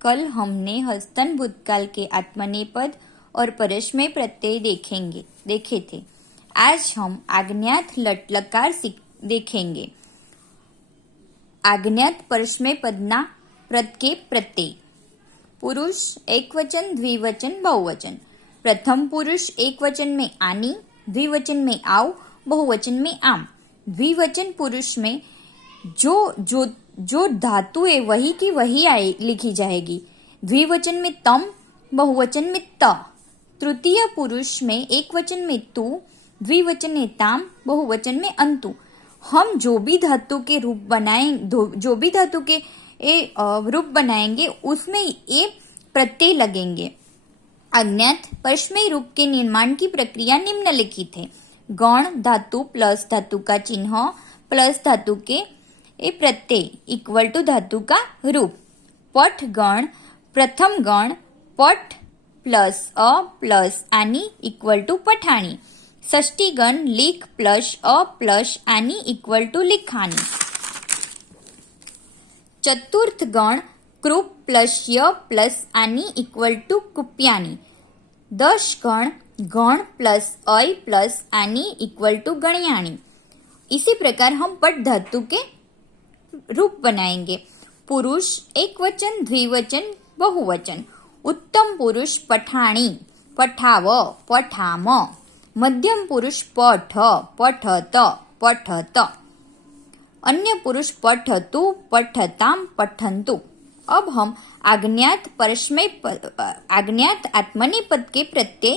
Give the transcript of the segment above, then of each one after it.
कल हमने हस्तन भूतकाल के आत्मनेपद और परस्मय प्रत्यय देखे थे। आज हम आज्ञात लट लकार देखेंगे। आज्ञात परस्मय पदना पद के प्रत्यय। पुरुष एक वचन, द्विवचन, बहुवचन। प्रथम पुरुष एक वचन में आनी, द्विवचन में आओ, बहुवचन में आम। द्विवचन पुरुष में जो धातु है वही की वही लिखी जाएगी। द्विवचन में तम, बहुवचन में त। तृतीय पुरुष में एक वचन में तू, द्विवचन में ताम, बहुवचन में अंतु। हम जो भी धातु के रूप बनाएंगे उसमें ये प्रत्यय लगेंगे। अज्ञात परस्मय रूप के निर्माण की प्रक्रिया निम्नलिखित है। गण धातु प्लस धातु का चिन्ह प्लस धातु के प्रत्यय इक्वल टू धातु का रूप। पठ गण, प्रथम गण पठ प्लस अ प्लस आनी इक्वल टू पठाणी। षष्ठी गण लिख प्लस अ प्लस आनी इक्वल टू लिखानी। चतुर्थ गण कृप प्लस य प्लस आनी इक्वल टू कुप्यानी। दश गण प्लस अय प्लस आनी इक्वल टू गणयाणी। इसी प्रकार हम पठ धातु के रूप बनाएंगे। पुरुष एक वचन, द्विवचन, बहुवचन। उत्तम पुरुष पठाणी, पठाव, पठाम। मध्यम पुरुष पठ, पठत, पठत। अन्य पुरुष पठतु, पठताम, पठन्तु। अब हम आज्ञात आत्मनेपद के प्रत्यय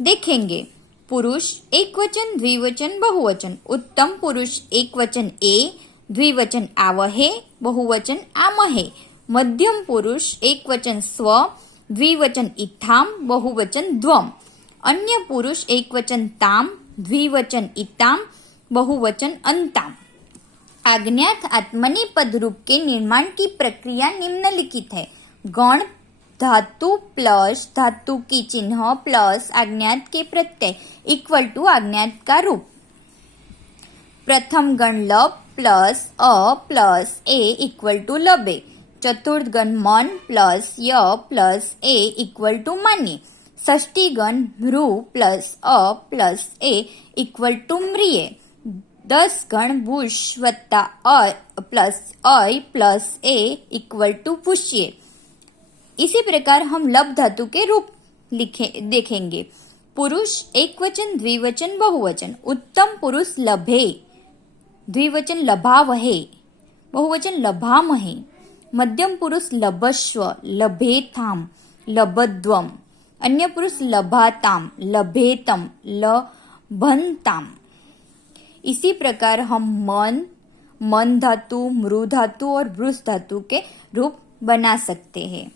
देखेंगे। पुरुष एक वचन, द्विवचन, बहुवचन। उत्तम पुरुष एक वचन ए, द्विवचन आवहे, बहुवचन आमहे। मध्यम पुरुष एक वचन स्व, द्विवचन इत्थाम, बहुवचन द्वम। अन्य पुरुष एक वचन ताम, द्विवचन इताम, बहुवचन अंताम। आज्ञात आत्मनेपद रूप के निर्माण की प्रक्रिया निम्नलिखित है। गण धातु प्लस धातु की चिन्ह प्लस आज्ञात के प्रत्यय इक्वल टू आज्ञात का रूप। प्रथम गण लब प्लस अ प्लस ए इक्वल टू लबे। चतुर्थ गण मन प्लस य प्लस ए इक्वल टू मानी। षष्ठी गण मृ प्लस अ प्लस ए इक्वल टू म्रिये। 10 गण भूष वत्ता अ प्लस अय प्लस ए इक्वल टू पुष्ये। इसी प्रकार हम लब धातु के रूप देखेंगे। पुरुष एक वचन, द्विवचन, बहुवचन। उत्तम पुरुष लभे, द्विवचन लभावहे, बहुवचन लभामहे। मध्यम पुरुष लभस्व, लभेथाम, लभद्वम। अन्य पुरुष लभाताम, लभेतम, लभन्ताम। इसी प्रकार हम मन धातु, मृ धातु और वृष धातु के रूप बना सकते हैं।